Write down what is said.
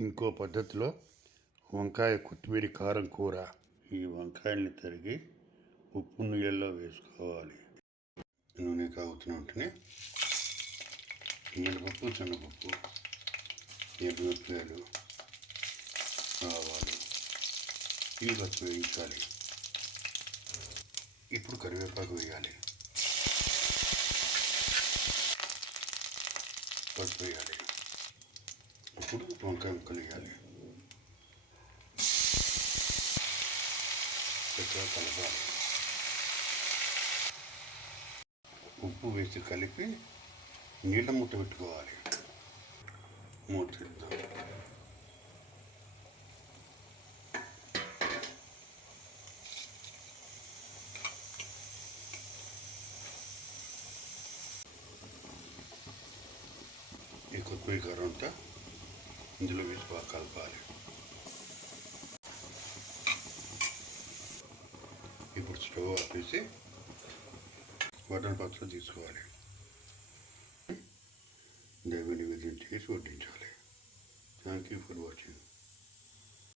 ఇంకో పద్ధతిలో వంకాయ కొత్తిమీర కారం కూర ఈ వంకాయల్ని తరిగి ఉప్పు నీళ్ళల్లో వేసుకోవాలి. నూనె కాగుతున్న వెంటనే మినపప్పు శనగపప్పు ఎండుమిరపకాయలు ఆవాలు ఇవి పచ్చి వేయించాలి. ఇప్పుడు కరివేపాకు వేయాలి. పసుపు వేయాలి. ఇప్పుడు వంకాయ ముక్కలు వేయాలి చక్కగా కలపాలి ఉప్పు వేసి కలిపి నీళ్ళ ముట్ట పెట్టుకోవాలి మూత తీద్దాం ఈ కొత్తిమీర కారం అంతా ఇందులో వేసి బాగా కలపాలి. ఇప్పుడు స్టవ్ ఆపేసి వడ్డన పచ్చడి తీసుకోవాలి. దేవుని విధించి చేసి వడ్డించాలి. Thank you for watching